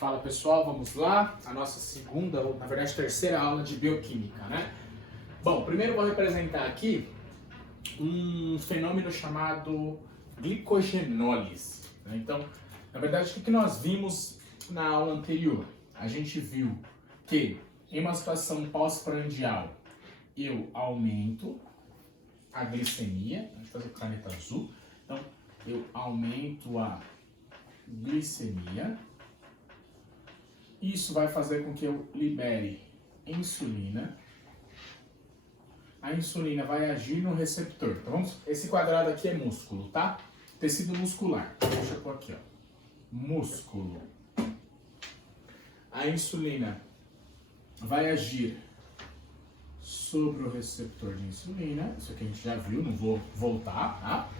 Fala pessoal, vamos lá, a nossa segunda, ou na verdade terceira aula de bioquímica, né? Bom, primeiro eu vou representar aqui um fenômeno chamado glicogenólise, né? Então, na verdade, o que nós vimos na aula anterior? A gente viu que em uma situação pós-prandial eu aumento a glicemia, deixa eu fazer com caneta azul, então eu aumento a glicemia. Isso vai fazer com que eu libere insulina. A insulina vai agir no receptor. Então, esse quadrado aqui é músculo, tá? Tecido muscular. Deixa eu pôr aqui, ó. Músculo. A insulina vai agir sobre o receptor de insulina. Isso aqui a gente já viu, não vou voltar, tá?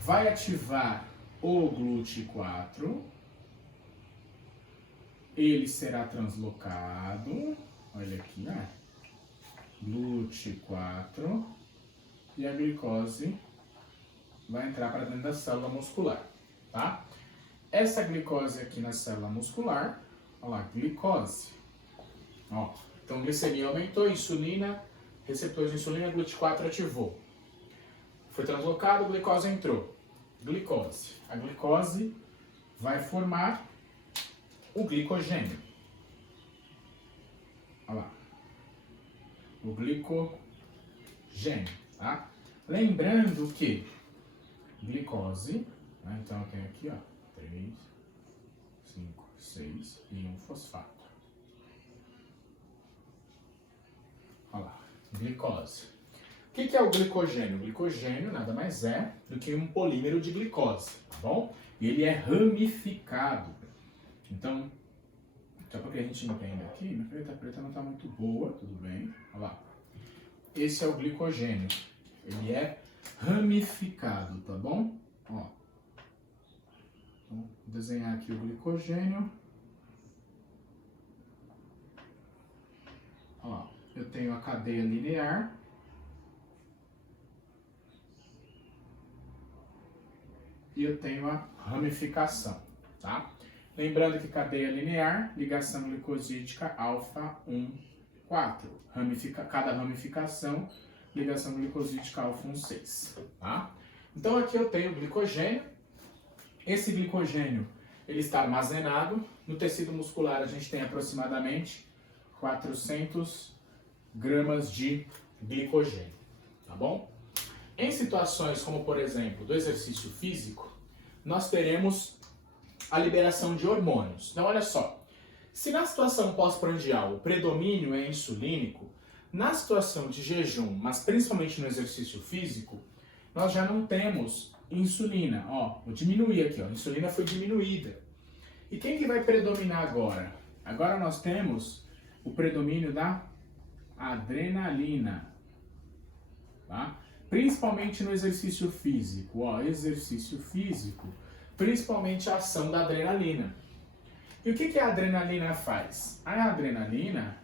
Vai ativar o GLUT4. Ele será translocado, olha aqui, ó, GLUT4, e a glicose vai entrar para dentro da célula muscular, tá? Essa glicose aqui na célula muscular, olha lá, glicose, ó, então glicemia aumentou, insulina, receptor de insulina, GLUT4 ativou, foi translocado, glicose entrou, glicose, a glicose vai formar o glicogênio. Olha lá. O glicogênio, tá? Lembrando que glicose, né? Então eu tenho aqui, ó, 3, 5, 6 e um fosfato. Olha lá, glicose. O que é o glicogênio? O glicogênio nada mais é do que um polímero de glicose, tá bom? E ele é ramificado. Então, só para que a gente entenda aqui, minha caneta preta não está muito boa, tudo bem. Olha lá. Esse é o glicogênio. Ele é ramificado, tá bom? Ó. Então, vou desenhar aqui o glicogênio. Ó, eu tenho a cadeia linear. E eu tenho a ramificação, tá? Lembrando que cadeia linear, ligação glicosídica alfa 1, 4. Cada ramificação, ligação glicosídica alfa 1, 6. Tá? Então aqui eu tenho o glicogênio. Esse glicogênio ele está armazenado. No tecido muscular a gente tem aproximadamente 400 gramas de glicogênio. Tá bom? Em situações como, por exemplo, do exercício físico, nós teremos a liberação de hormônios. Então, olha só, se na situação pós-prandial o predomínio é insulínico, na situação de jejum, mas principalmente no exercício físico, nós já não temos insulina. Ó, vou diminuir aqui, ó, a insulina foi diminuída. E quem que vai predominar agora? Agora nós temos o predomínio da adrenalina, tá? Principalmente no exercício físico, ó, exercício físico, principalmente a ação da adrenalina. E o que a adrenalina faz? A adrenalina,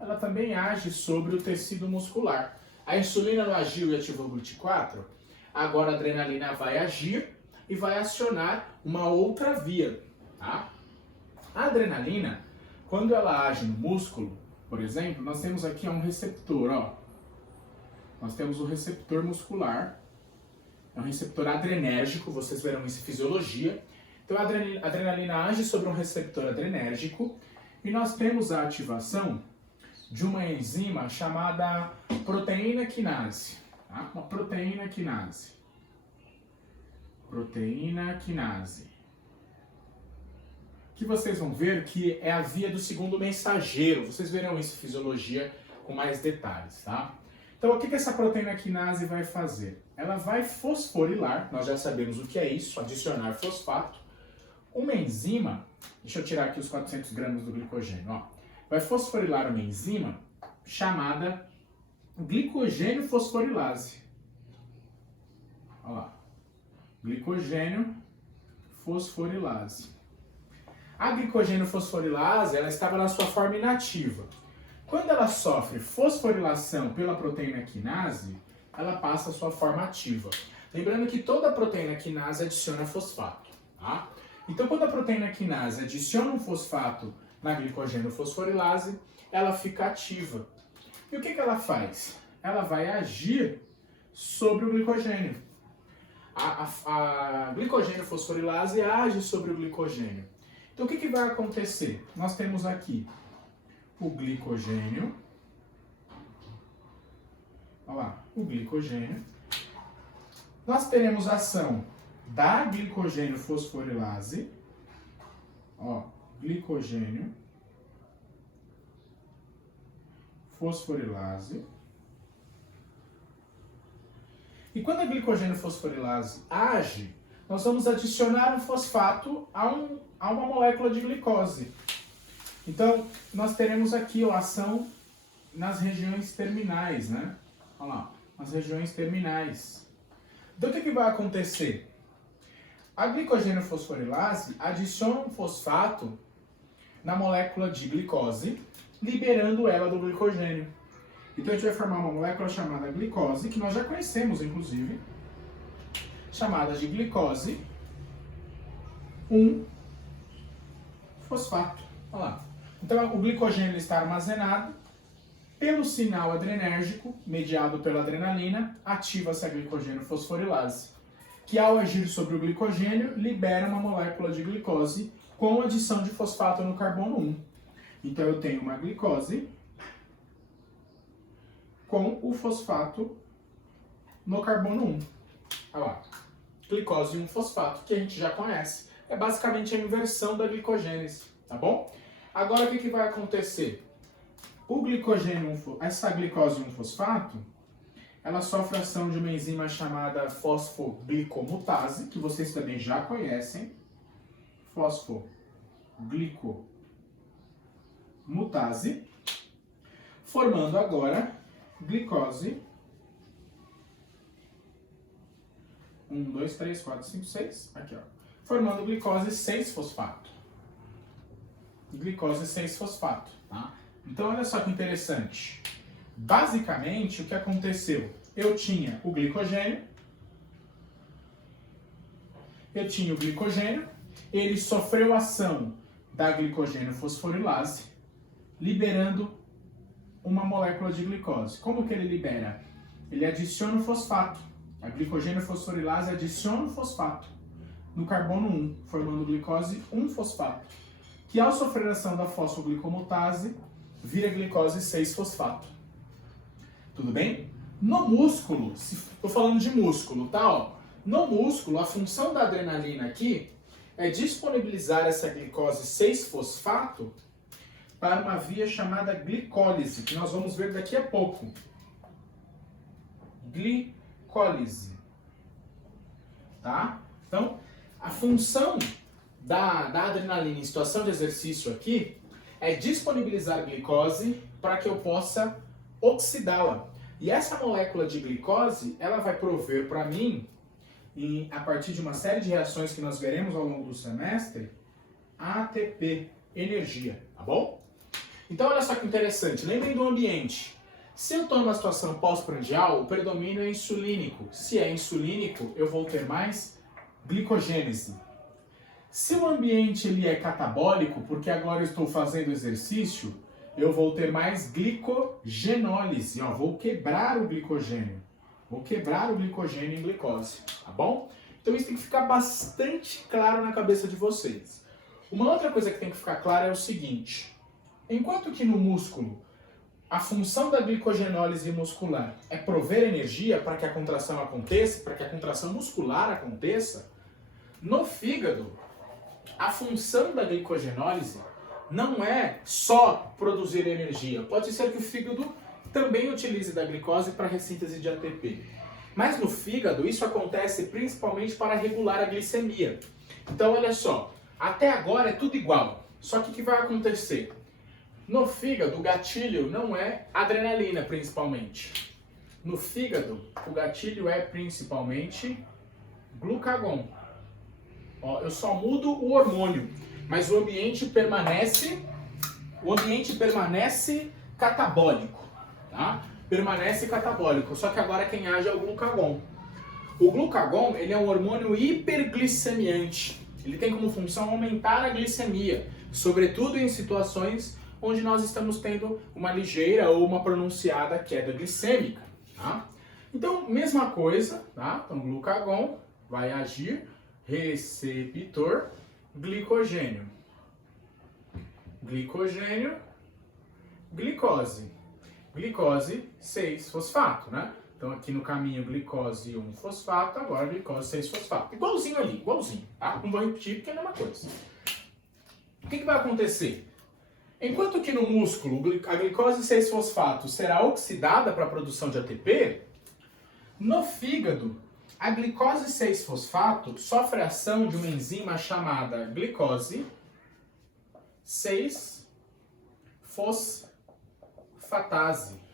ela também age sobre o tecido muscular. A insulina não agiu e ativou o GLUT4, agora a adrenalina vai agir e vai acionar uma outra via, tá? A adrenalina, quando ela age no músculo, por exemplo, nós temos aqui um receptor, ó. Nós temos o receptor muscular, é um receptor adrenérgico, vocês verão isso em fisiologia. Então a adrenalina age sobre um receptor adrenérgico e nós temos a ativação de uma enzima chamada proteína quinase. Tá? Uma proteína quinase. Proteína quinase. Que vocês vão ver que é a via do segundo mensageiro. Vocês verão isso em fisiologia com mais detalhes, tá? Então, o que essa proteína quinase vai fazer? Ela vai fosforilar, nós já sabemos o que é isso, adicionar fosfato. Uma enzima, deixa eu tirar aqui os 400 gramas do glicogênio, ó. Vai fosforilar uma enzima chamada glicogênio fosforilase. Olha lá, glicogênio fosforilase. A glicogênio fosforilase, ela estava na sua forma inativa. Quando ela sofre fosforilação pela proteína quinase, ela passa a sua forma ativa. Lembrando que toda proteína quinase adiciona fosfato, tá? Então, quando a proteína quinase adiciona um fosfato na glicogênio-fosforilase, ela fica ativa. E o que ela faz? Ela vai agir sobre o glicogênio. A glicogênio-fosforilase age sobre o glicogênio. Então, o que vai acontecer? Nós temos aqui o glicogênio. Olha lá, o glicogênio. Nós teremos ação da glicogênio-fosforilase. Ó, glicogênio, fosforilase. E quando a glicogênio-fosforilase age, nós vamos adicionar um fosfato a uma molécula de glicose. Então, nós teremos aqui a ação nas regiões terminais, né? Olha lá, nas regiões terminais. Então, o que vai acontecer? A glicogênio-fosforilase adiciona um fosfato na molécula de glicose, liberando ela do glicogênio. Então, a gente vai formar uma molécula chamada glicose, que nós já conhecemos, inclusive, chamada de glicose 1-fosfato. Olha lá. Então, o glicogênio está armazenado. Pelo sinal adrenérgico, mediado pela adrenalina, ativa-se a glicogênio-fosforilase, que ao agir sobre o glicogênio, libera uma molécula de glicose com adição de fosfato no carbono 1. Então eu tenho uma glicose com o fosfato no carbono 1. Olha lá, glicose 1-fosfato, que a gente já conhece. É basicamente a inversão da glicogênese, tá bom? Agora o que vai acontecer? O glicogênio, essa glicose 1-fosfato, ela sofre a ação de uma enzima chamada fosfoglicomutase, que vocês também já conhecem. Fosfoglicomutase, formando agora glicose 1, 2, 3, 4, 5, 6, aqui ó, formando glicose 6-fosfato. Glicose 6-fosfato, tá? Então, olha só que interessante. Basicamente, o que aconteceu? Eu tinha o glicogênio, ele sofreu ação da glicogênio-fosforilase, liberando uma molécula de glicose. Como que ele libera? Ele adiciona o fosfato. A glicogênio-fosforilase adiciona o fosfato no carbono 1, formando glicose 1-fosfato, que ao sofrer ação da fosfoglicomutase, vira glicose 6-fosfato. Tudo bem? No músculo, estou falando de músculo, tá? Ó, no músculo, a função da adrenalina aqui é disponibilizar essa glicose 6-fosfato para uma via chamada glicólise, que nós vamos ver daqui a pouco. Glicólise. Tá? Então, a função da adrenalina em situação de exercício aqui é disponibilizar glicose para que eu possa oxidá-la. E essa molécula de glicose, ela vai prover para mim, a partir de uma série de reações que nós veremos ao longo do semestre, ATP, energia, tá bom? Então olha só que interessante, lembrem do ambiente. Se eu estou numa situação pós-prandial, o predomínio é insulínico. Se é insulínico, eu vou ter mais glicogênese. Se o ambiente ele é catabólico, porque agora eu estou fazendo exercício, eu vou ter mais glicogenólise. Ó, vou quebrar o glicogênio. Vou quebrar o glicogênio em glicose, tá bom? Então isso tem que ficar bastante claro na cabeça de vocês. Uma outra coisa que tem que ficar clara é o seguinte. Enquanto que no músculo, a função da glicogenólise muscular é prover energia para que a contração aconteça, para que a contração muscular aconteça, no fígado, a função da glicogenólise não é só produzir energia. Pode ser que o fígado também utilize da glicose para a ressíntese de ATP. Mas no fígado, isso acontece principalmente para regular a glicemia. Então, olha só, até agora é tudo igual. Só que o que vai acontecer? No fígado, o gatilho não é adrenalina, principalmente. No fígado, o gatilho é principalmente glucagon. Ó, eu só mudo o hormônio, mas o ambiente permanece catabólico, tá? Permanece catabólico, só que agora quem age é o glucagon. O glucagon, ele é um hormônio hiperglicemiante. Ele tem como função aumentar a glicemia, sobretudo em situações onde nós estamos tendo uma ligeira ou uma pronunciada queda glicêmica, tá? Então, mesma coisa, tá? Então, glucagon vai agir, receptor, glicogênio. Glicogênio, glicose. Glicose 6-fosfato, né? Então, aqui no caminho, glicose 1-fosfato, agora glicose 6-fosfato. Igualzinho ali, igualzinho, tá? Não vou repetir porque é a mesma coisa. O que vai acontecer? Enquanto que no músculo a glicose 6-fosfato será oxidada para a produção de ATP, no fígado a glicose 6-fosfato sofre a ação de uma enzima chamada glicose 6-fosfatase.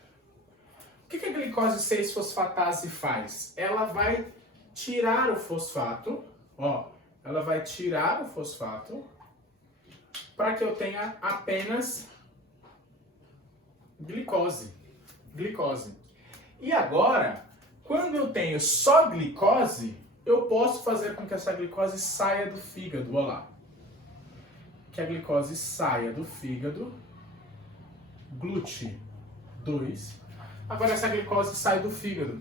O que a glicose 6-fosfatase faz? Ela vai tirar o fosfato, ó, ela vai tirar o fosfato para que eu tenha apenas glicose. E agora, quando eu tenho só glicose, eu posso fazer com que essa glicose saia do fígado, olha lá. Que a glicose saia do fígado, GLUT2. Agora essa glicose sai do fígado.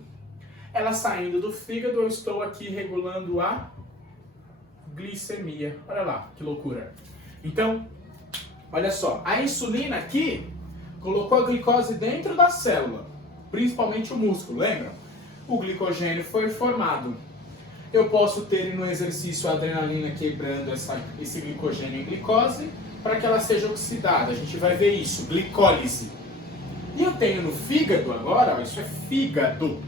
Ela saindo do fígado, eu estou aqui regulando a glicemia. Olha lá, que loucura. Então, olha só, a insulina aqui colocou a glicose dentro da célula, principalmente o músculo, lembram? O glicogênio foi formado. Eu posso ter no exercício a adrenalina quebrando esse glicogênio em glicose para que ela seja oxidada. A gente vai ver isso, glicólise. E eu tenho no fígado agora, ó, isso é fígado.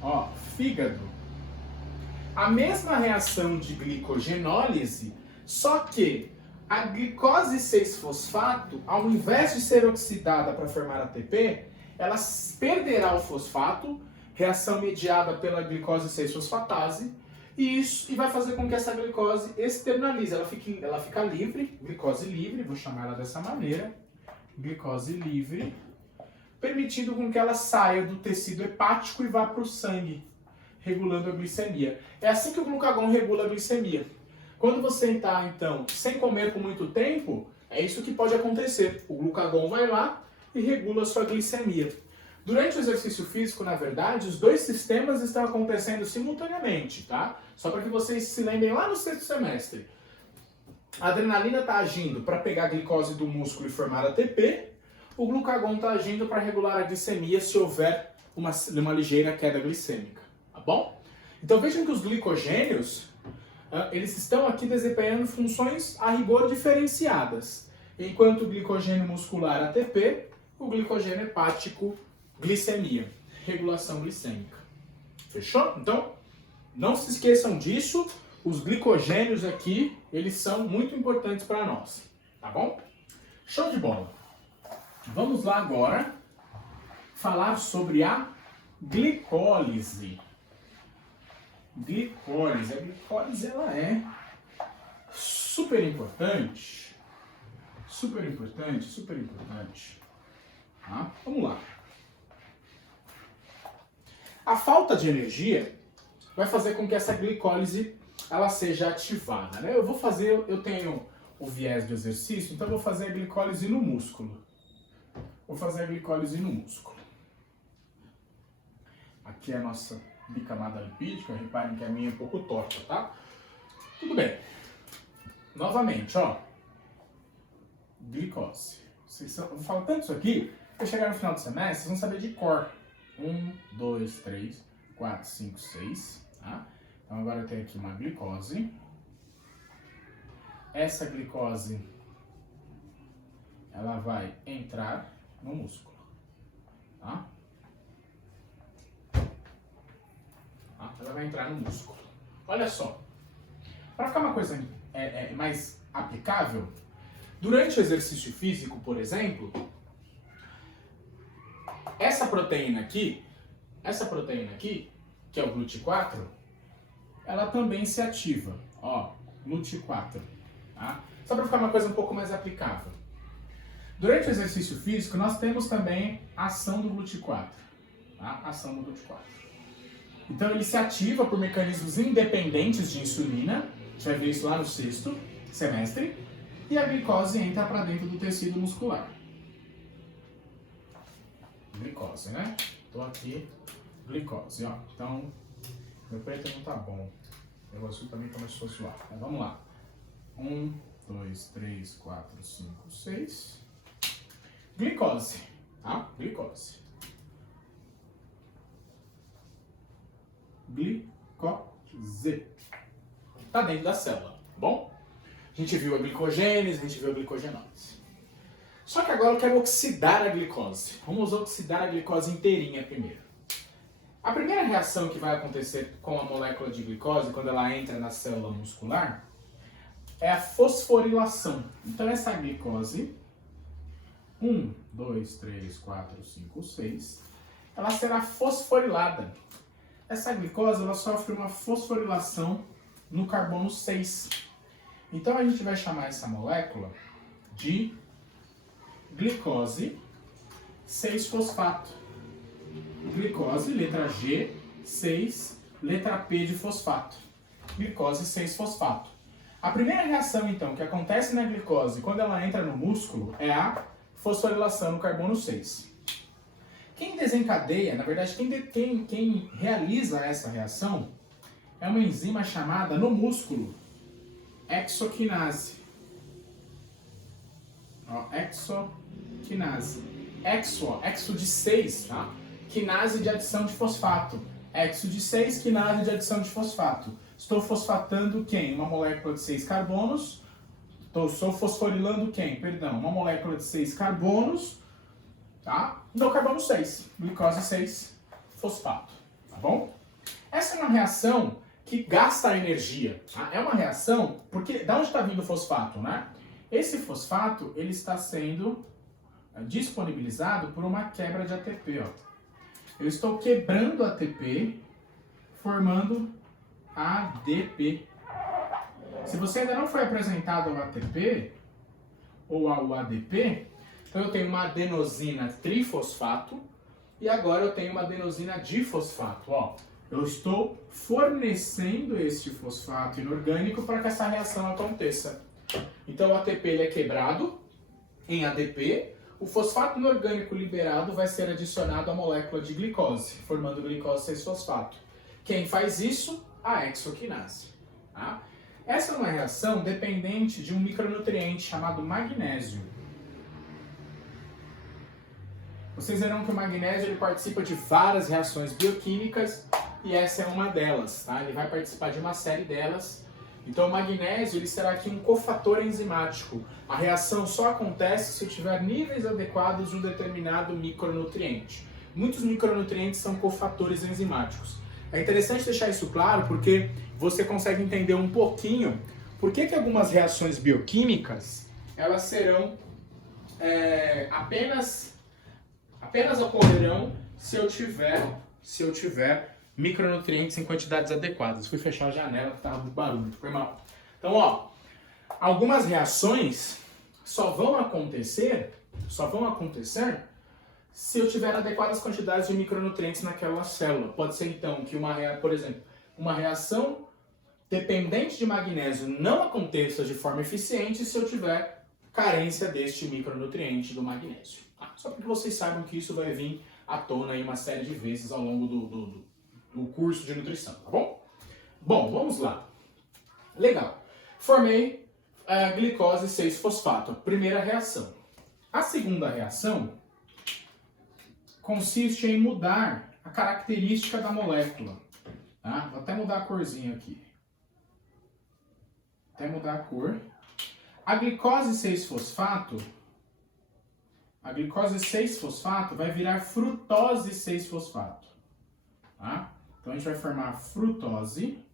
Ó, fígado. A mesma reação de glicogenólise, só que a glicose 6-fosfato, ao invés de ser oxidada para formar ATP, ela perderá o fosfato, reação mediada pela glicose 6-fosfatase, e vai fazer com que essa glicose externalize. Ela fica livre, glicose livre, vou chamar ela dessa maneira, glicose livre, permitindo com que ela saia do tecido hepático e vá para o sangue, regulando a glicemia. É assim que o glucagon regula a glicemia. Quando você está, então, sem comer por muito tempo, é isso que pode acontecer. O glucagon vai lá e regula a sua glicemia. Durante o exercício físico, na verdade, os dois sistemas estão acontecendo simultaneamente, tá? Só para que vocês se lembrem lá no sexto semestre. A adrenalina está agindo para pegar a glicose do músculo e formar ATP. O glucagon está agindo para regular a glicemia se houver uma ligeira queda glicêmica, tá bom? Então vejam que os glicogênios, eles estão aqui desempenhando funções a rigor diferenciadas. Enquanto o glicogênio muscular ATP, o glicogênio hepático glicemia, regulação glicêmica. Fechou? Então, não se esqueçam disso. Os glicogênios aqui, eles são muito importantes para nós, tá bom? Show de bola! Vamos lá agora falar sobre a glicólise. Glicólise. A glicólise, ela é super importante. Super importante, super importante. Tá? Vamos lá. A falta de energia vai fazer com que essa glicólise ela seja ativada, né? Eu tenho o viés do exercício, então eu vou fazer a glicólise no músculo. Aqui é a nossa bicamada lipídica, reparem que a minha é um pouco torta, tá? Tudo bem. Novamente, ó. Glicose. Eu vou falar tanto isso aqui, que chegar no final do semestre, vocês vão saber de cor. 1, 2, 3, 4, 5, 6, tá? Então agora eu tenho aqui uma glicose. Essa glicose, ela vai entrar no músculo, tá? Ela vai entrar no músculo. Olha só, para ficar uma coisa mais aplicável, durante o exercício físico, por exemplo, essa proteína aqui, que é o GLUT4, ela também se ativa, ó, GLUT4, tá? Só para ficar uma coisa um pouco mais aplicável. Durante o exercício físico, nós temos também a ação do GLUT4, tá? Ação do GLUT4. Então ele se ativa por mecanismos independentes de insulina, a gente vai ver isso lá no 6º semestre, e a glicose entra para dentro do tecido muscular. Glicose, né? Tô aqui, glicose, ó. Então, meu preto não tá bom. Meu azul também começou a suar. Então, vamos lá. 1, 2, 3, 4, 5, 6. Glicose, tá? Glicose. Glicose. Tá dentro da célula, tá bom? A gente viu a glicogênese, a gente viu a glicogenólise. Só que agora eu quero oxidar a glicose. Vamos oxidar a glicose inteirinha primeiro. A primeira reação que vai acontecer com a molécula de glicose, quando ela entra na célula muscular, é a fosforilação. Então essa glicose, 1, 2, 3, 4, 5, 6, ela será fosforilada. Essa glicose ela sofre uma fosforilação no carbono 6. Então a gente vai chamar essa molécula de glicose 6-fosfato. Glicose, letra G, 6, letra P de fosfato. Glicose 6-fosfato. A primeira reação, então, que acontece na glicose quando ela entra no músculo é a fosforilação no carbono 6. Quem desencadeia, na verdade, quem realiza essa reação é uma enzima chamada, no músculo, exoquinase. Ó, exoquinase. Exo de 6, tá? Quinase de adição de fosfato. Exo de 6, quinase de adição de fosfato. Estou fosfatando quem? Uma molécula de 6 carbonos. Estou fosforilando quem? Perdão, uma molécula de 6 carbonos, tá? No carbono 6, glicose 6-fosfato, tá bom? Essa é uma reação que gasta energia, tá? É uma reação, porque da onde está vindo o fosfato, né? Esse fosfato, ele está sendo disponibilizado por uma quebra de ATP, ó. Eu estou quebrando ATP, formando ADP. Se você ainda não foi apresentado ao ATP ou ao ADP, então eu tenho uma adenosina trifosfato e agora eu tenho uma adenosina difosfato. Ó, eu estou fornecendo este fosfato inorgânico para que essa reação aconteça. Então o ATP ele é quebrado em ADP, o fosfato inorgânico liberado vai ser adicionado à molécula de glicose, formando glicose 6-fosfato. Quem faz isso? A exoquinase. Tá? Essa é uma reação dependente de um micronutriente chamado magnésio. Vocês verão que o magnésio ele participa de várias reações bioquímicas e essa é uma delas, tá? Ele vai participar de uma série delas. Então o magnésio ele será aqui um cofator enzimático. A reação só acontece se eu tiver níveis adequados de um determinado micronutriente. Muitos micronutrientes são cofatores enzimáticos. É interessante deixar isso claro porque você consegue entender um pouquinho por que algumas reações bioquímicas elas serão apenas ocorrerão se eu tiver micronutrientes em quantidades adequadas. Fui fechar a janela que estava muito barulho, foi mal. Então, ó, algumas reações só vão acontecer se eu tiver adequadas quantidades de micronutrientes naquela célula. Pode ser então que por exemplo, uma reação dependente de magnésio não aconteça de forma eficiente se eu tiver carência deste micronutriente do magnésio. Tá? Só para que vocês saibam que isso vai vir à tona aí uma série de vezes ao longo do curso de nutrição, tá bom? Bom, vamos lá. Legal. Formei a glicose 6-fosfato, primeira reação. A segunda reação consiste em mudar a característica da molécula. Tá? Vou até mudar a corzinha aqui. Até mudar a cor. A glicose 6-fosfato vai virar frutose 6-fosfato. Tá? Então a gente vai formar frutose,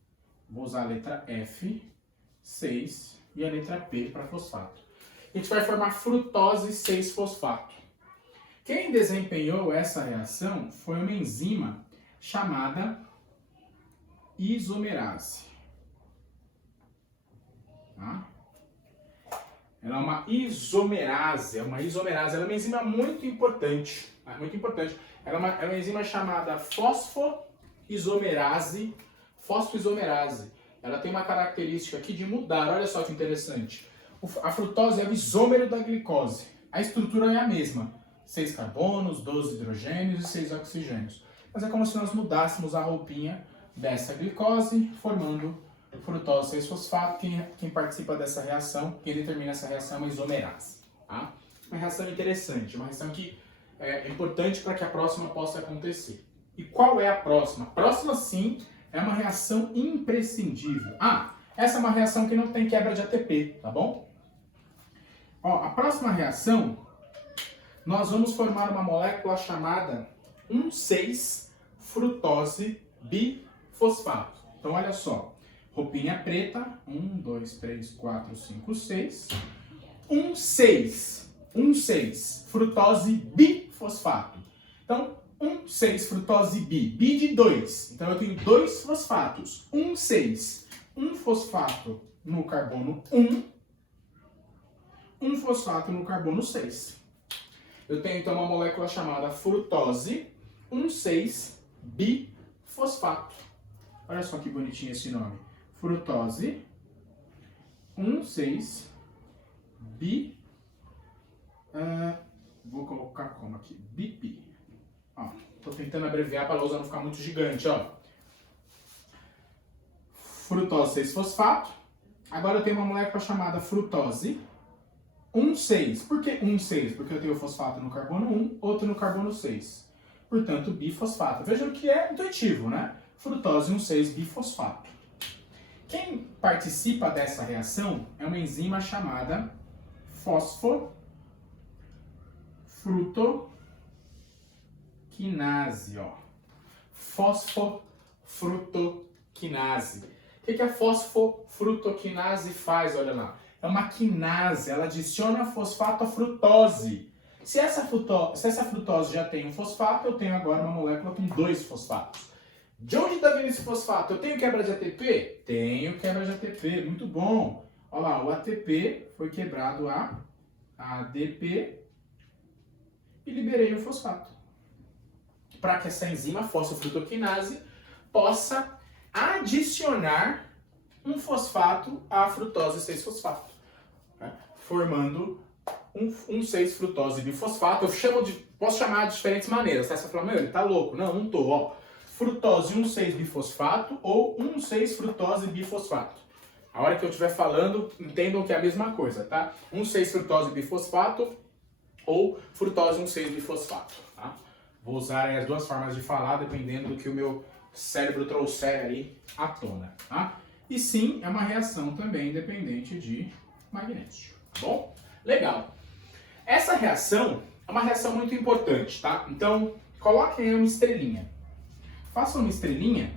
vou usar a letra F, 6 e a letra P para fosfato. A gente vai formar frutose 6-fosfato. Quem desempenhou essa reação foi uma enzima chamada isomerase. Tá? Ela é uma isomerase, ela é uma enzima muito importante. Muito importante. Ela é uma enzima chamada fosfodiesterase. isomerase, fosfoisomerase. Ela tem uma característica aqui de mudar, olha só que interessante. A frutose é o isômero da glicose. A estrutura é a mesma, 6 carbonos, 12 hidrogênios e 6 oxigênios. Mas é como se nós mudássemos a roupinha dessa glicose, formando frutose 6-fosfato. Quem participa dessa reação, quem determina essa reação é a isomerase. Tá? Uma reação interessante, uma reação que é importante para que a próxima possa acontecer. E qual é a próxima? A próxima, sim, é uma reação imprescindível. Essa é uma reação que não tem quebra de ATP, tá bom? Ó, a próxima reação, nós vamos formar uma molécula chamada 1,6-frutose bifosfato. Então, olha só. Roupinha preta, 1, 2, 3, 4, 5, 6. 1,6-frutose bifosfato. Então, 1,6-frutose bi de 2. Então, eu tenho 2 fosfatos. 1,6. Um fosfato no carbono 1. Um fosfato no carbono 6. Eu tenho, então, uma molécula chamada frutose 1,6-bifosfato. Olha só que bonitinho esse nome. Frutose 1,6-bi. Vou colocar como aqui? BIP. Ó, tô tentando abreviar para a lousa não ficar muito gigante, ó. Frutose 6-fosfato. Agora eu tenho uma molécula chamada frutose 1,6. Por que 1,6? Porque eu tenho fosfato no carbono 1, outro no carbono 6. Portanto, bifosfato. Vejam que é intuitivo, né? Frutose 1,6-bifosfato. Quem participa dessa reação é uma enzima chamada fosfofrutoquinase, ó. Fosfofrutoquinase. O que a fosfofrutoquinase faz? Olha lá. É uma quinase, ela adiciona fosfato à frutose. Se essa frutose já tem um fosfato, eu tenho agora uma molécula com 2 fosfatos. De onde está vindo esse fosfato? Eu tenho quebra de ATP? Tenho quebra de ATP, muito bom. Olha lá, o ATP foi quebrado a ADP e liberei o fosfato. Para que essa enzima fosfofrutoquinase possa adicionar um fosfato à frutose 6-fosfato, né? Formando um 6-frutose bifosfato. Posso chamar de diferentes maneiras, tá? Você fala, meu, ele tá louco. Não, não tô, ó. Frutose 1,6-bifosfato ou 1,6-frutose bifosfato. A hora que eu estiver falando, entendam que é a mesma coisa, tá? 1,6-frutose bifosfato ou frutose 1,6-bifosfato, tá? Vou usar as duas formas de falar, dependendo do que o meu cérebro trouxer aí à tona, tá? E sim, é uma reação também dependente de magnésio, tá bom? Legal. Essa reação é uma reação muito importante, tá? Então, coloquem aí uma estrelinha. Façam uma estrelinha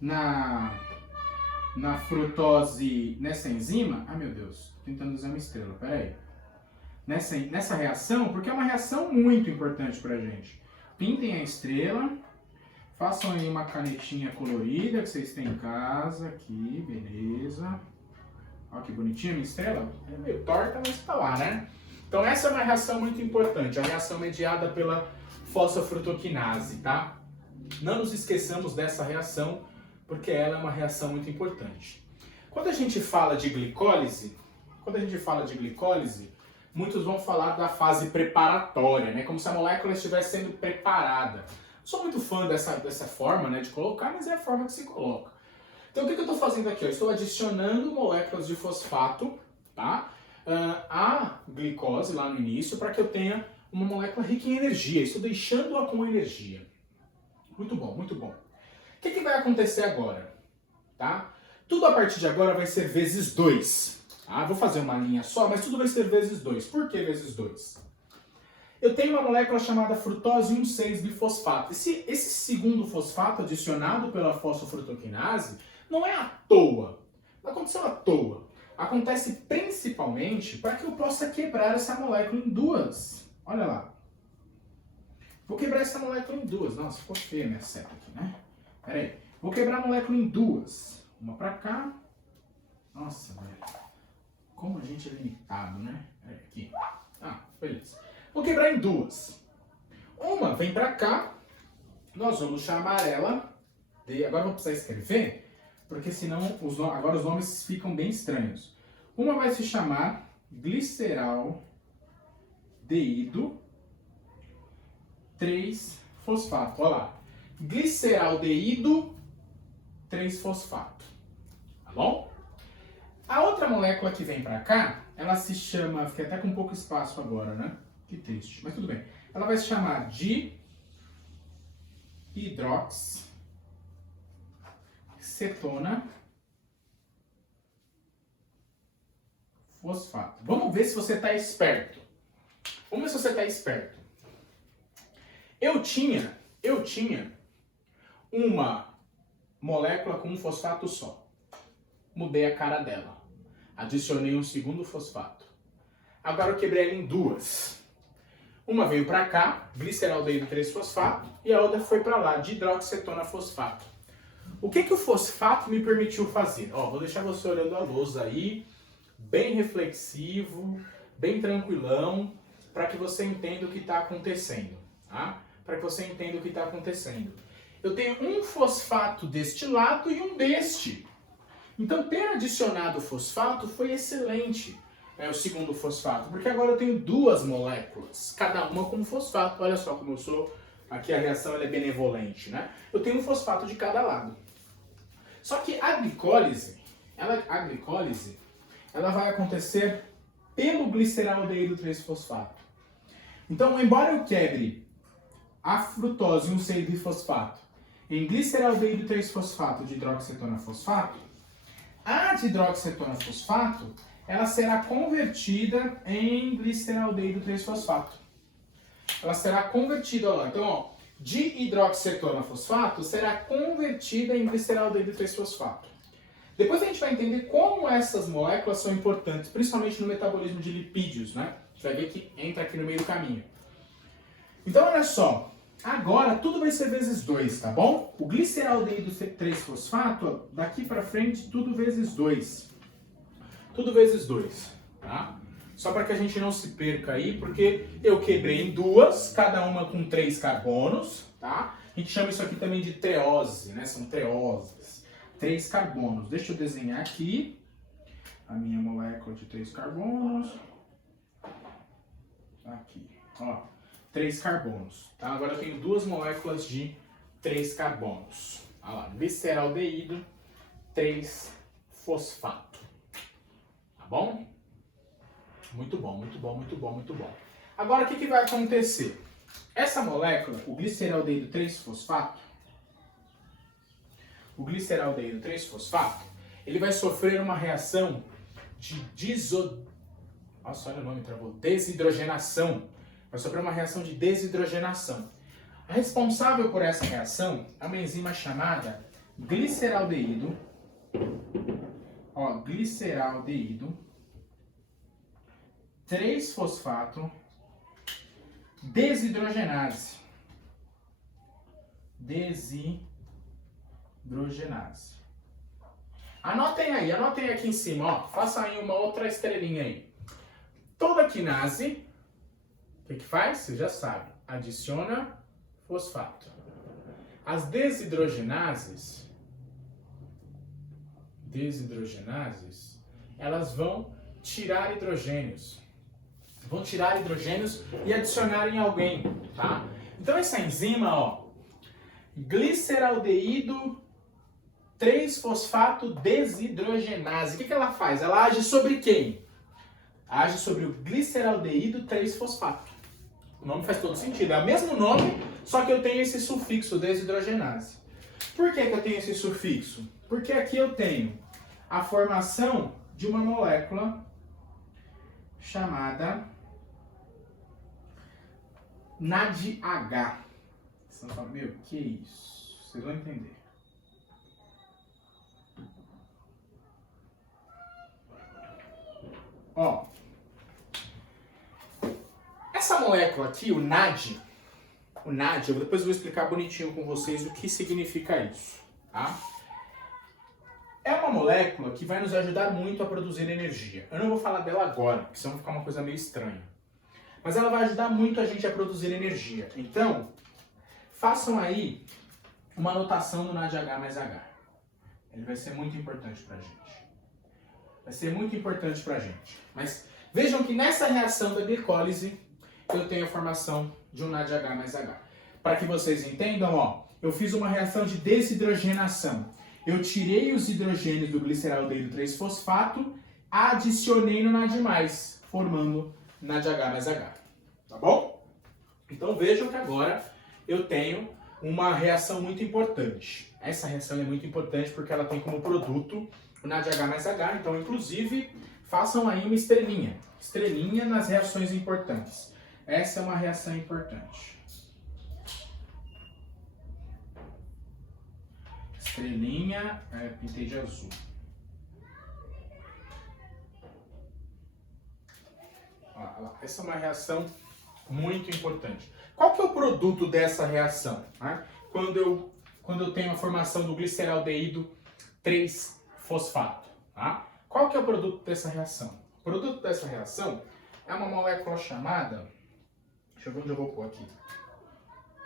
na frutose, nessa enzima. Ah, meu Deus, tô tentando usar uma estrela, peraí. Nessa reação, porque é uma reação muito importante pra gente. Pintem a estrela, façam aí uma canetinha colorida que vocês têm em casa, aqui, beleza. Olha que bonitinha a minha estrela. É meio torta, mas tá lá, né? Então essa é uma reação muito importante, a reação mediada pela fosfofrutoquinase, tá? Não nos esqueçamos dessa reação, porque ela é uma reação muito importante. Quando a gente fala de glicólise, muitos vão falar da fase preparatória, né? Como se a molécula estivesse sendo preparada. Sou muito fã dessa forma, né, de colocar, mas é a forma que se coloca. Então o que eu estou fazendo aqui? Eu estou adicionando moléculas de fosfato, tá? A glicose lá no início, para que eu tenha uma molécula rica em energia. Estou deixando-a com energia. Muito bom, muito bom. O que vai acontecer agora? Tá? Tudo a partir de agora vai ser vezes 2. Tá? Vou fazer uma linha só, mas tudo vai ser vezes 2. Por que vezes 2? Eu tenho uma molécula chamada frutose 1,6-bifosfato. Esse segundo fosfato adicionado pela fosfofrutoquinase não é à toa. Não aconteceu à toa. Acontece principalmente para que eu possa quebrar essa molécula em duas. Olha lá. Vou quebrar essa molécula em duas. Nossa, ficou feia minha seta aqui, né? Pera aí. Vou quebrar a molécula em duas. Uma pra cá. Nossa, velho. Como a gente é limitado, né? Pera aí, aqui. Beleza. Vou quebrar em duas. Uma vem pra cá nós vamos chamar ela de... Agora eu vou precisar escrever, porque senão agora os nomes ficam bem estranhos. Uma vai se chamar gliceraldeído 3-fosfato. Olha lá. Gliceraldeído 3-fosfato. Tá bom? A outra molécula que vem pra cá, ela se chama... Fiquei até com pouco espaço agora, né? Que triste, mas tudo bem. Ela vai se chamar de hidroxicetona fosfato. Vamos ver se você está esperto. Vamos ver se você está esperto. Eu tinha uma molécula com um fosfato só. Mudei a cara dela. Adicionei um segundo fosfato. Agora eu quebrei ela em duas. Uma veio para cá, gliceraldeído 3-fosfato, e a outra foi para lá, dihidroxicetona fosfato. O que o fosfato me permitiu fazer? Ó, vou deixar você olhando a lousa aí, bem reflexivo, bem tranquilão, para que você entenda o que está acontecendo, tá? Para que você entenda o que está acontecendo. Eu tenho um fosfato deste lado e um deste. Então, ter adicionado o fosfato foi excelente. É o segundo fosfato, porque agora eu tenho duas moléculas, cada uma com um fosfato. Olha só como eu sou, aqui a reação ela é benevolente, né? Eu tenho um fosfato de cada lado. Só que a glicólise, ela vai acontecer pelo gliceraldeído 3-fosfato. Então, embora eu quebre a frutose 1,6-bifosfato em gliceraldeído 3-fosfato de hidroxicetona fosfato, a dihidroxicetona fosfato ela será convertida em gliceraldeído 3-fosfato. Ela será convertida, olha lá. Então, ó, dihidroxicetona fosfato será convertida em gliceraldeído 3-fosfato. Depois a gente vai entender como essas moléculas são importantes, principalmente no metabolismo de lipídios, né? A gente vai ver que entra aqui no meio do caminho. Então, olha só. Agora, tudo vai ser vezes 2, tá bom? O gliceraldeído 3-fosfato, daqui pra frente, tudo vezes 2. Tudo vezes 2, tá? Só para que a gente não se perca aí, porque eu quebrei em duas, cada uma com 3 carbonos, tá? A gente chama isso aqui também de treose, né? São treoses. 3 carbonos. Deixa eu desenhar aqui a minha molécula de 3 carbonos. Aqui, ó. 3 carbonos, tá? Agora eu tenho duas moléculas de 3 carbonos. Olha lá, gliceraldeído 3-fosfato. Bom? Muito bom, muito bom, muito bom, muito bom. Agora, o que vai acontecer? Essa molécula, o gliceraldeído 3-fosfato, ele vai sofrer uma reação de Nossa, olha o nome, travou. Desidrogenação. Vai sofrer uma reação de desidrogenação. A responsável por essa reação é uma enzima chamada gliceraldeído. Ó, gliceraldeído 3-fosfato desidrogenase. Anotem aí, aqui em cima, ó. Faça aí uma outra estrelinha aí. Toda quinase, o que faz? Você já sabe. Adiciona fosfato. As desidrogenases, elas vão tirar hidrogênios. E adicionar em alguém, tá? Então essa enzima, ó, gliceraldeído 3-fosfato desidrogenase. O que ela faz? Ela age sobre quem? Age sobre o gliceraldeído 3-fosfato. O nome faz todo sentido. É o mesmo nome, só que eu tenho esse sufixo desidrogenase. Por que eu tenho esse sufixo? Porque aqui eu tenho a formação de uma molécula chamada NADH. Você vai falar, meu, que isso? Vocês vão entender. Ó, essa molécula aqui, o NAD, eu depois vou explicar bonitinho com vocês o que significa isso, tá? É uma molécula que vai nos ajudar muito a produzir energia. Eu não vou falar dela agora, porque senão vai ficar uma coisa meio estranha. Mas ela vai ajudar muito a gente a produzir energia. Então, façam aí uma anotação do NADH mais H. Ele vai ser muito importante pra gente. Vai ser muito importante pra gente. Mas vejam que nessa reação da glicólise, eu tenho a formação de um NADH mais H. Para que vocês entendam, ó, eu fiz uma reação de desidrogenação. Eu tirei os hidrogênios do gliceraldeído 3-fosfato, adicionei no NAD+, formando NADH mais H. Tá bom? Então vejam que agora eu tenho uma reação muito importante. Essa reação é muito importante porque ela tem como produto o NADH mais H. Então, inclusive, façam aí uma estrelinha. Estrelinha nas reações importantes. Essa é uma reação importante. Estrelinha, pintei de azul. Olha lá. Essa é uma reação muito importante. Qual que é o produto dessa reação? Né? Quando eu tenho a formação do gliceraldeído 3-fosfato. Tá? Qual que é o produto dessa reação? O produto dessa reação é uma molécula chamada... Deixa eu ver onde eu vou pôr aqui.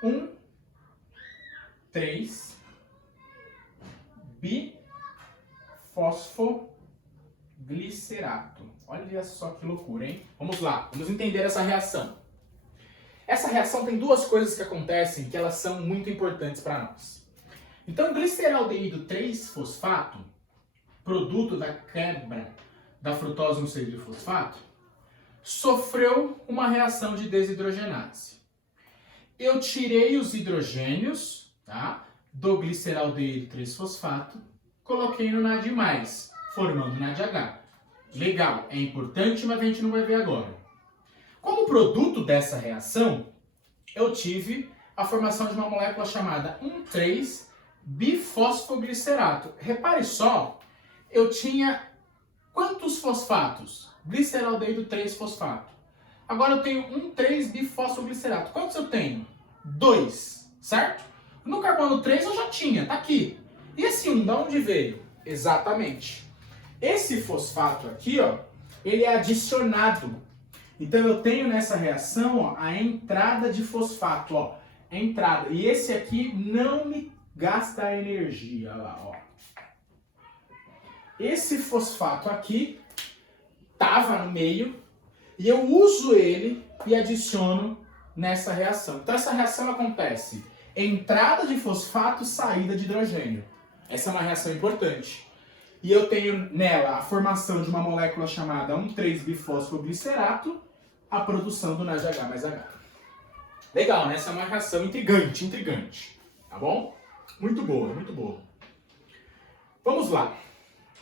1,3-bifosfoglicerato. Olha só que loucura, hein? Vamos lá, vamos entender essa reação. Essa reação tem duas coisas que acontecem que elas são muito importantes para nós. Então, o gliceraldeído 3-fosfato, produto da quebra da frutose no 6-fosfato, sofreu uma reação de desidrogenase. Eu tirei os hidrogênios, tá, do gliceraldeído 3-fosfato, coloquei no NAD+, formando NADH. Legal, é importante, mas a gente não vai ver agora. Como produto dessa reação, eu tive a formação de uma molécula chamada 1,3-bifosfoglicerato. Repare só, eu tinha quantos fosfatos? Gliceraldeído 3-fosfato. Agora eu tenho 1,3-bifosfoglicerato. Quantos eu tenho? 2, certo? No carbono 3 eu já tinha, tá aqui. E esse 1, de onde veio? Exatamente. Esse fosfato aqui, ó, ele é adicionado. Então eu tenho nessa reação, ó, a entrada de fosfato, ó, entrada. E esse aqui não me gasta energia, olha lá, ó. Esse fosfato aqui estava no meio e eu uso ele e adiciono nessa reação. Então essa reação acontece entrada de fosfato, saída de hidrogênio. Essa é uma reação importante. E eu tenho nela a formação de uma molécula chamada 1,3-bifosfoglicerato, a produção do NADH mais H. Legal, né? Essa é uma reação intrigante, intrigante. Tá bom? Muito boa, muito boa. Vamos lá.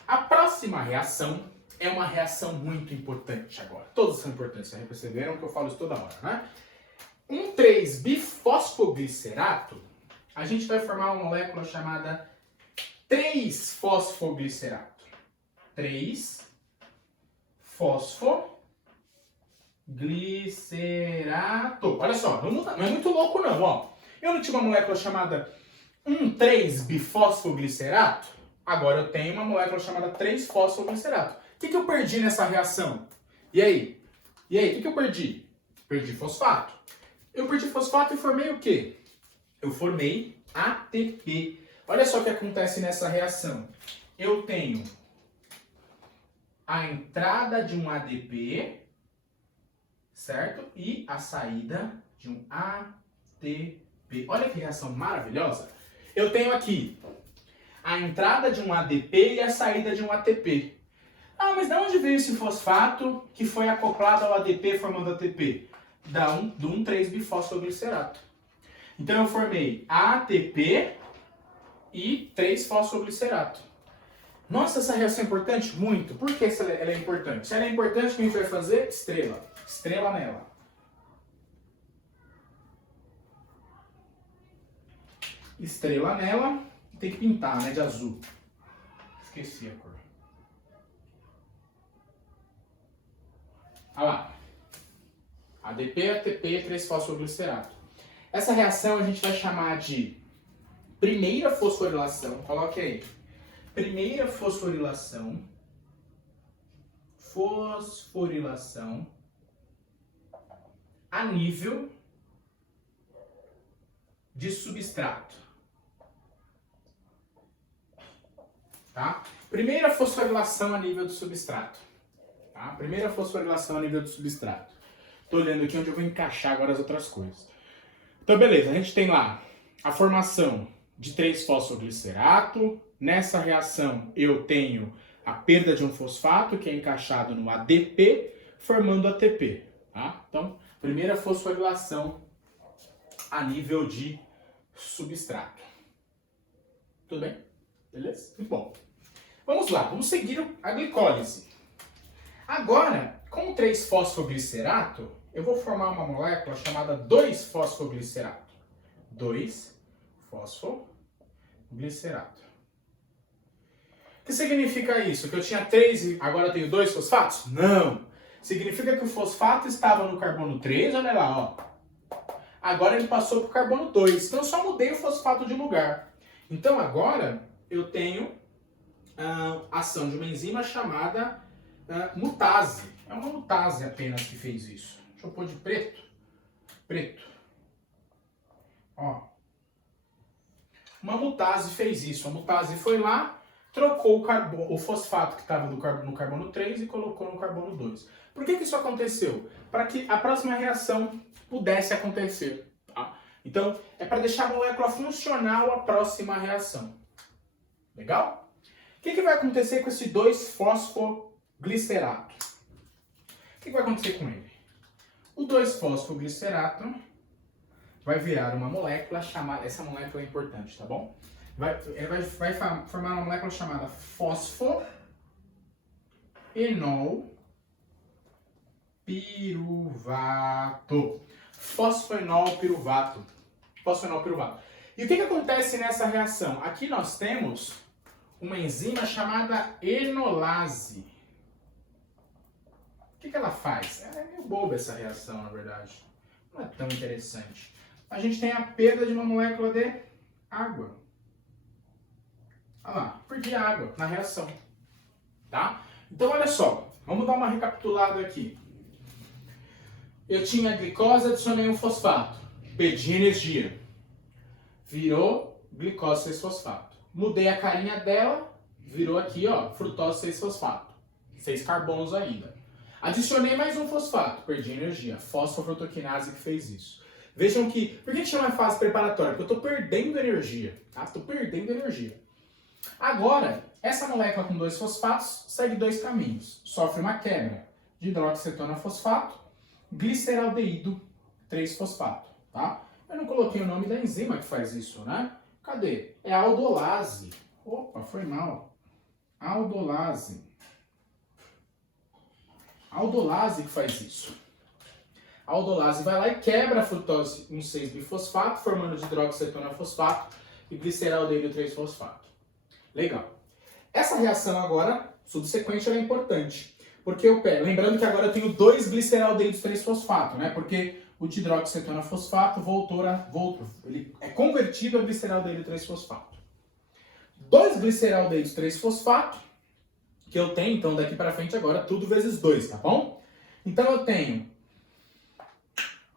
A próxima reação é uma reação muito importante agora. Todas são importantes, vocês perceberam que eu falo isso toda hora, né? 1,3-bifosfoglicerato, a gente vai formar uma molécula chamada 3-fosfoglicerato. 3-fosfoglicerato. Olha só, não é muito louco não, ó. Eu não tinha uma molécula chamada 1,3-bifosfoglicerato? Agora eu tenho uma molécula chamada 3-fosfoglicerato. O que eu perdi nessa reação? E aí? O que eu perdi? Perdi fosfato. Eu perdi fosfato e formei o quê? Eu formei ATP. Olha só o que acontece nessa reação. Eu tenho a entrada de um ADP, certo? E a saída de um ATP. Olha que reação maravilhosa. Eu tenho aqui a entrada de um ADP e a saída de um ATP. Ah, mas de onde veio esse fosfato que foi acoplado ao ADP formando ATP? Do 1,3-bifosfoglicerato. Então eu formei ATP e 3-fosfoglicerato. Nossa, essa reação é importante? Muito. Por que ela é importante? Se ela é importante, o que a gente vai fazer? Estrela. Estrela nela. Estrela nela. Tem que pintar, né? De azul. Esqueci a cor. Olha lá. ADP, ATP, 3-fosfoglicerato. Essa reação a gente vai chamar de primeira fosforilação. Coloque aí. Primeira fosforilação. A nível de substrato. Tá? Primeira fosforilação a nível do substrato. Tá? Primeira fosforilação a nível do substrato. Estou olhando aqui onde eu vou encaixar agora as outras coisas. Então, beleza, a gente tem lá a formação de 3-fosfoglicerato. Nessa reação, eu tenho a perda de um fosfato, que é encaixado no ADP, formando ATP. Tá? Então, primeira fosforilação a nível de substrato. Tudo bem? Beleza? Muito bom. Vamos lá, vamos seguir a glicólise. Agora, com 3-fosfoglicerato, eu vou formar uma molécula chamada 2-fosfoglicerato. 2-fosfoglicerato. O que significa isso? Que eu tinha 3 e agora eu tenho 2 fosfatos? Não! Significa que o fosfato estava no carbono 3, olha lá, ó. Agora ele passou para o carbono 2. Então eu só mudei o fosfato de lugar. Então agora eu tenho ação de uma enzima chamada mutase. É uma mutase apenas que fez isso. Deixa eu pôr de preto. Preto. Ó. Uma mutase fez isso. A mutase foi lá, trocou o fosfato que estava no carbono 3 e colocou no carbono 2. Por que isso aconteceu? Para que a próxima reação pudesse acontecer. Tá? Então, é para deixar a molécula funcional a próxima reação. Legal? O que vai acontecer com esse 2-fosfoglicerato? O que vai acontecer com ele? O 2-fosfoglicerato vai virar uma molécula chamada... Essa molécula é importante, tá bom? Vai formar uma molécula chamada fosfoenolpiruvato. Fosfoenolpiruvato. Fosfoenolpiruvato. E o que acontece nessa reação? Aqui nós temos uma enzima chamada enolase. O que ela faz? É meio boba essa reação, na verdade. Não é tão interessante. A gente tem a perda de uma molécula de água. Olha lá, perdi água na reação. Tá? Então, olha só. Vamos dar uma recapitulada aqui. Eu tinha a glicose, adicionei um fosfato. Perdi energia. Virou glicose 6-fosfato. Mudei a carinha dela, virou aqui, ó, frutose 6-fosfato. 6 carbonos ainda. Adicionei mais um fosfato, perdi energia. Fosfofrutoquinase que fez isso. Vejam que, por que chama fase preparatória? Porque eu estou perdendo energia, tá? Estou perdendo energia. Agora, essa molécula com 2 fosfatos segue 2 caminhos. Sofre uma quebra de hidroxicetona fosfato, gliceraldeído 3-fosfato, tá? Eu não coloquei o nome da enzima que faz isso, né? Cadê? É a aldolase. Opa, foi mal. Aldolase. Aldolase que faz isso. A aldolase vai lá e quebra a frutose 1,6-bifosfato, formando de hidroxicetona fosfato e gliceraldeído 3-fosfato. Legal. Essa reação agora, subsequente, ela é importante. Porque lembrando que agora eu tenho 2 gliceraldeídos 3-fosfato, né? Porque o dihidroxicetona fosfato ele é convertido a gliceraldeído 3-fosfato. 2 gliceraldeídos 3-fosfato, que eu tenho, então daqui para frente agora, tudo vezes 2, tá bom? Então eu tenho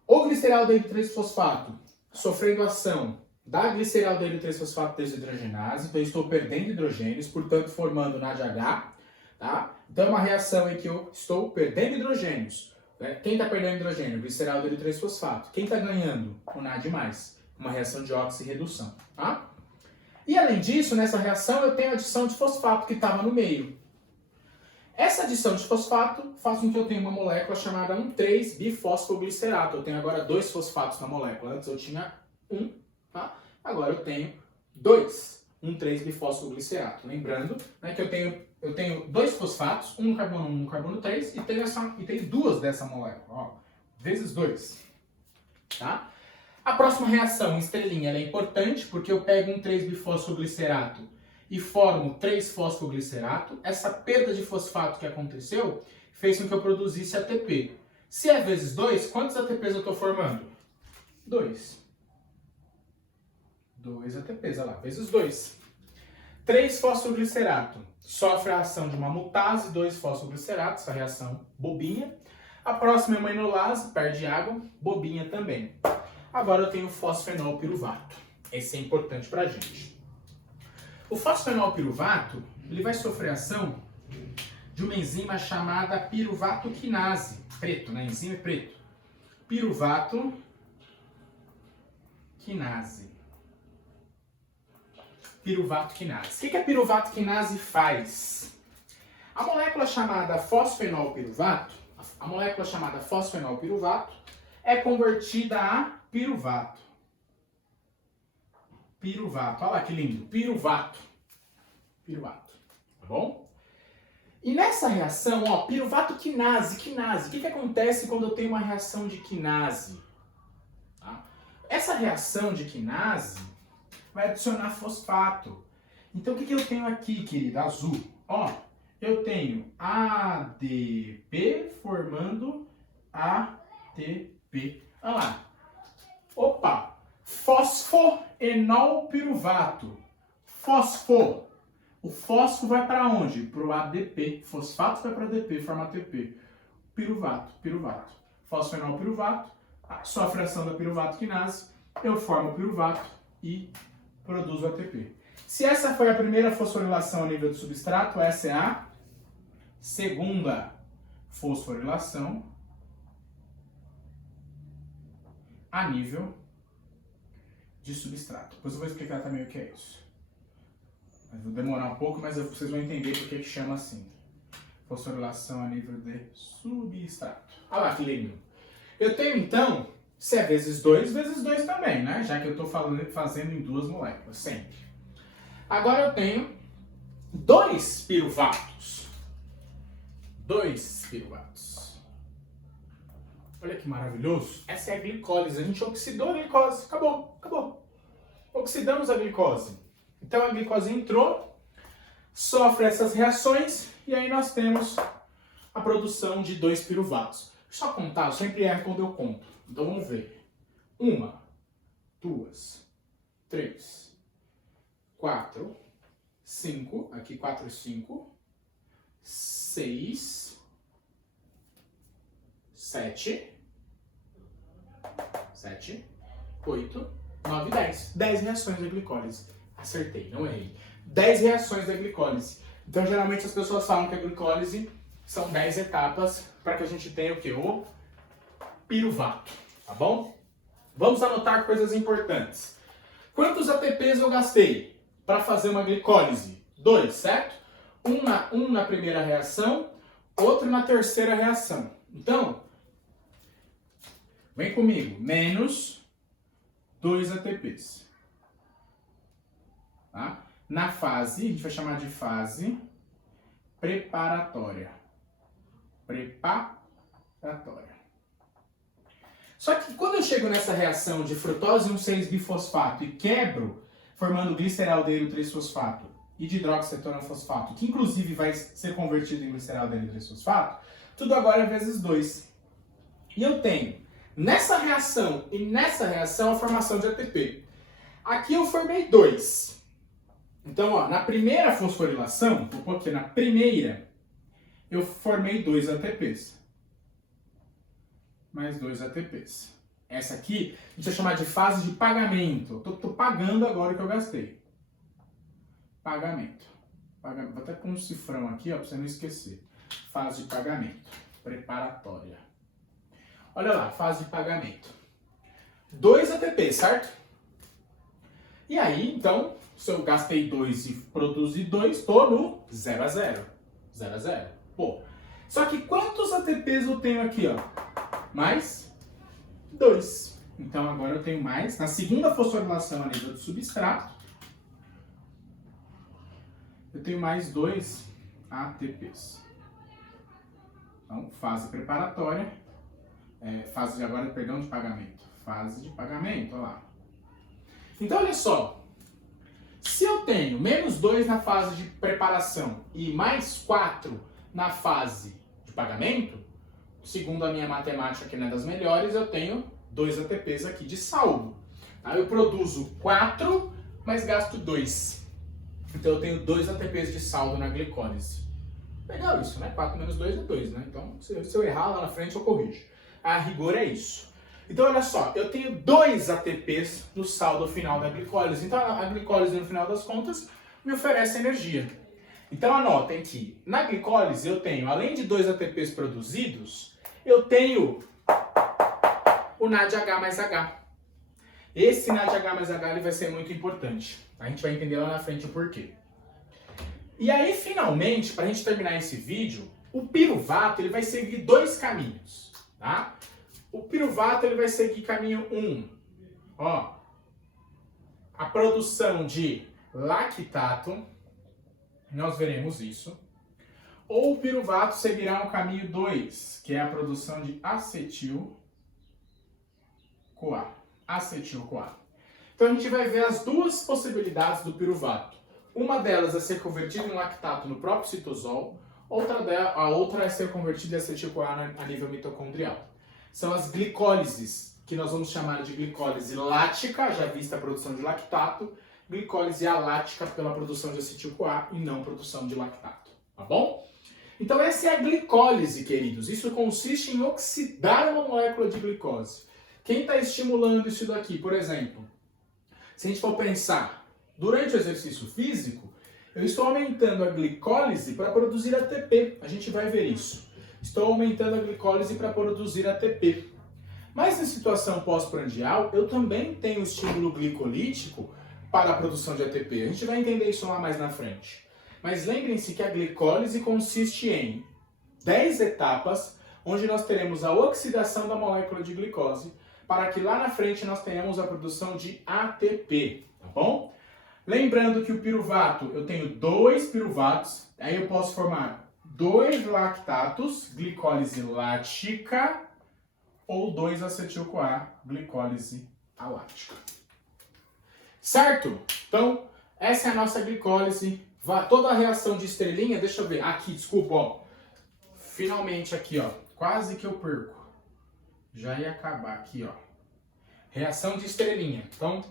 o gliceraldeído 3-fosfato sofrendo ação da gliceraldeído 3-fosfato desidrogenase, então eu estou perdendo hidrogênios, portanto formando NADH, tá? Então é uma reação em que eu estou perdendo hidrogênios. Né? Quem está perdendo hidrogênio? Gliceraldeído 3-fosfato. Quem está ganhando? O NAD+, uma reação de oxirredução, tá? E além disso, nessa reação eu tenho a adição de fosfato que estava no meio. Essa adição de fosfato faz com que eu tenha uma molécula chamada 1,3-bifosfoglicerato. Eu tenho agora 2 fosfatos na molécula. Antes eu tinha 1, tá? Agora eu tenho 2, 1,3-bifosfoglicerato. Lembrando, né, que eu tenho 2 fosfatos, um no carbono 1, um no carbono 3, e tenho 2 dessa molécula, ó, vezes 2. Tá? A próxima reação, estrelinha, ela é importante porque eu pego um 3-bifosfoglicerato e formo 3-fosfoglicerato. Essa perda de fosfato que aconteceu fez com que eu produzisse ATP. Se é vezes 2, quantos ATPs eu estou formando? 2. 2 ATPs, olha lá, vezes 2. 3-fosfoglicerato sofre a ação de uma mutase, 2-fosfoglicerato, essa reação bobinha. A próxima é uma enolase, perde água, bobinha também. Agora eu tenho o fosfenolpiruvato. Esse é importante pra gente. O fosfenolpiruvato, ele vai sofrer ação de uma enzima chamada piruvato quinase. Preto, né? Enzima é preto. Piruvato quinase. Piruvato quinase. O que a piruvato quinase faz? A molécula chamada fosfenolpiruvato, é convertida a piruvato. Piruvato, olha lá que lindo, piruvato. Piruvato, tá bom? E nessa reação, ó, piruvato quinase. O que acontece quando eu tenho uma reação de quinase? Tá? Essa reação de quinase vai adicionar fosfato. Então o que eu tenho aqui, querida, azul? Ó, eu tenho ADP formando ATP. Olha lá. Opa! Fosfoenolpiruvato. Fosfo. O fósforo vai para onde? Para o ADP. Fosfato vai para ADP, forma ATP. Piruvato. Fosfenolpiruvato. Sofre a ação da piruvato quinase. Eu formo o piruvato e produzo ATP. Se essa foi a primeira fosforilação a nível do substrato, essa é a segunda fosforilação a nível de substrato. Depois eu vou explicar também o que é isso. Mas vou demorar um pouco, mas vocês vão entender por que chama assim. Fosforilação a nível de substrato. Olha lá que lindo. Eu tenho então, se é vezes 2 também, né? Já que eu estou fazendo em duas moléculas, sempre. Agora eu tenho 2 piruvatos. 2 piruvatos. Olha que maravilhoso. Essa é a glicólise. A gente oxidou a glicose. Acabou. Oxidamos a glicose. Então a glicose entrou, sofre essas reações e aí nós temos a produção de 2 piruvatos. Deixa eu só contar, eu sempre erro quando eu conto. Então vamos ver. 1, 2, 3, 4, 5, aqui 4 e 5, 6, 7, 8, 9, 10. 10 reações da glicólise. Acertei, não errei. 10 reações da glicólise. Então, geralmente, as pessoas falam que a glicólise são 10 etapas para que a gente tenha o quê? O piruvato, tá bom? Vamos anotar coisas importantes. Quantos ATPs eu gastei para fazer uma glicólise? 2, certo? Um na primeira reação, outro na terceira reação. Então, vem comigo. Menos 2 ATPs. Tá? Na fase, a gente vai chamar de fase preparatória. Só que quando eu chego nessa reação de frutose 1,6-bifosfato e quebro, formando gliceraldeiro 3-fosfato e de hidroxicetona-fosfato, que inclusive vai ser convertido em gliceraldeiro 3-fosfato, tudo agora é vezes 2. E eu tenho nessa reação e nessa reação a formação de ATP. Aqui eu formei 2. Então, ó, na primeira fosforilação, vou pôr aqui na primeira, eu formei 2 ATPs. Mais 2 ATPs. Essa aqui, a gente vai chamar de fase de pagamento. Tô pagando agora o que eu gastei. Pagamento. Vou até pôr um cifrão aqui, ó, para você não esquecer. Fase de pagamento. Preparatória. Olha lá, fase de pagamento. 2 ATPs, certo? E aí, então, se eu gastei 2 e produzi 2, estou no 0 a 0. 0 a 0. Pô. Só que quantos ATPs eu tenho aqui, ó? Mais 2. Então agora eu tenho mais. Na segunda fosforilação a nível do substrato, eu tenho mais 2 ATPs. Então, fase preparatória. Fase de agora, perdão, de pagamento. Fase de pagamento, olha lá. Então, olha só. Se eu tenho menos 2 na fase de preparação e mais 4 na fase de pagamento, segundo a minha matemática, que não é das melhores, eu tenho 2 ATPs aqui de saldo. Tá? Eu produzo 4, mas gasto 2. Então eu tenho 2 ATPs de saldo na glicólise. Legal isso, né? 4 menos 2 é 2, né? Então, se eu errar lá na frente, eu corrijo. A rigor é isso. Então, olha só, eu tenho 2 ATPs no saldo final da glicólise. Então, a glicólise, no final das contas, me oferece energia. Então, anotem que na glicólise eu tenho, além de 2 ATPs produzidos, eu tenho o NADH mais H. Esse NADH mais H ele vai ser muito importante. A gente vai entender lá na frente o porquê. E aí, finalmente, para a gente terminar esse vídeo, o piruvato ele vai seguir 2 caminhos, tá? O piruvato ele vai seguir caminho 1, ó, a produção de lactato, nós veremos isso. Ou o piruvato seguirá o caminho 2, que é a produção de acetil-CoA. Acetil-CoA. Então a gente vai ver as 2 possibilidades do piruvato. Uma delas é ser convertido em lactato no próprio citosol, a outra é ser convertido em acetil-CoA a nível mitocondrial. São as glicólises, que nós vamos chamar de glicólise lática, já vista a produção de lactato, glicólise alática pela produção de acetil-CoA e não produção de lactato, tá bom? Então essa é a glicólise, queridos. Isso consiste em oxidar uma molécula de glicose. Quem está estimulando isso daqui, por exemplo? Se a gente for pensar, durante o exercício físico, eu estou aumentando a glicólise para produzir ATP. A gente vai ver isso. Estou aumentando a glicólise para produzir ATP. Mas em situação pós-prandial, eu também tenho estímulo glicolítico para a produção de ATP. A gente vai entender isso lá mais na frente. Mas lembrem-se que a glicólise consiste em 10 etapas, onde nós teremos a oxidação da molécula de glicose, para que lá na frente nós tenhamos a produção de ATP, tá bom? Lembrando que o piruvato, eu tenho 2 piruvatos, aí eu posso formar 2 lactatos, glicólise lática, ou 2 acetil-CoA, glicólise alática. Certo? Então, essa é a nossa glicólise. Toda a reação de estrelinha, deixa eu ver, aqui, desculpa, ó. Finalmente aqui, ó, quase que eu perco. Já ia acabar aqui, ó. Reação de estrelinha. Então,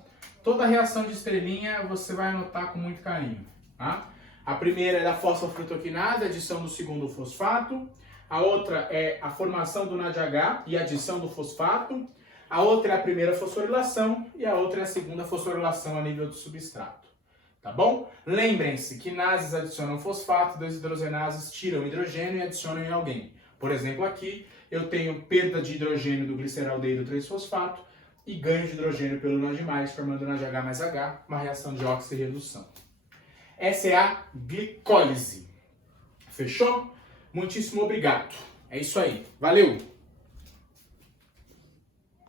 toda a reação de estrelinha você vai anotar com muito carinho, tá? A primeira é da fosfofrutoquinase, adição do segundo fosfato. A outra é a formação do NADH e adição do fosfato. A outra é a primeira fosforilação e a outra é a segunda fosforilação a nível do substrato. Tá bom? Lembrem-se que nases adicionam fosfato, desidrogenases tiram hidrogênio e adicionam em alguém. Por exemplo, aqui eu tenho perda de hidrogênio do gliceraldeído 3-fosfato e ganho de hidrogênio pelo NAD+, formando NADH mais H, uma reação de oxirredução. Essa é a glicólise. Fechou? Muitíssimo obrigado. É isso aí. Valeu!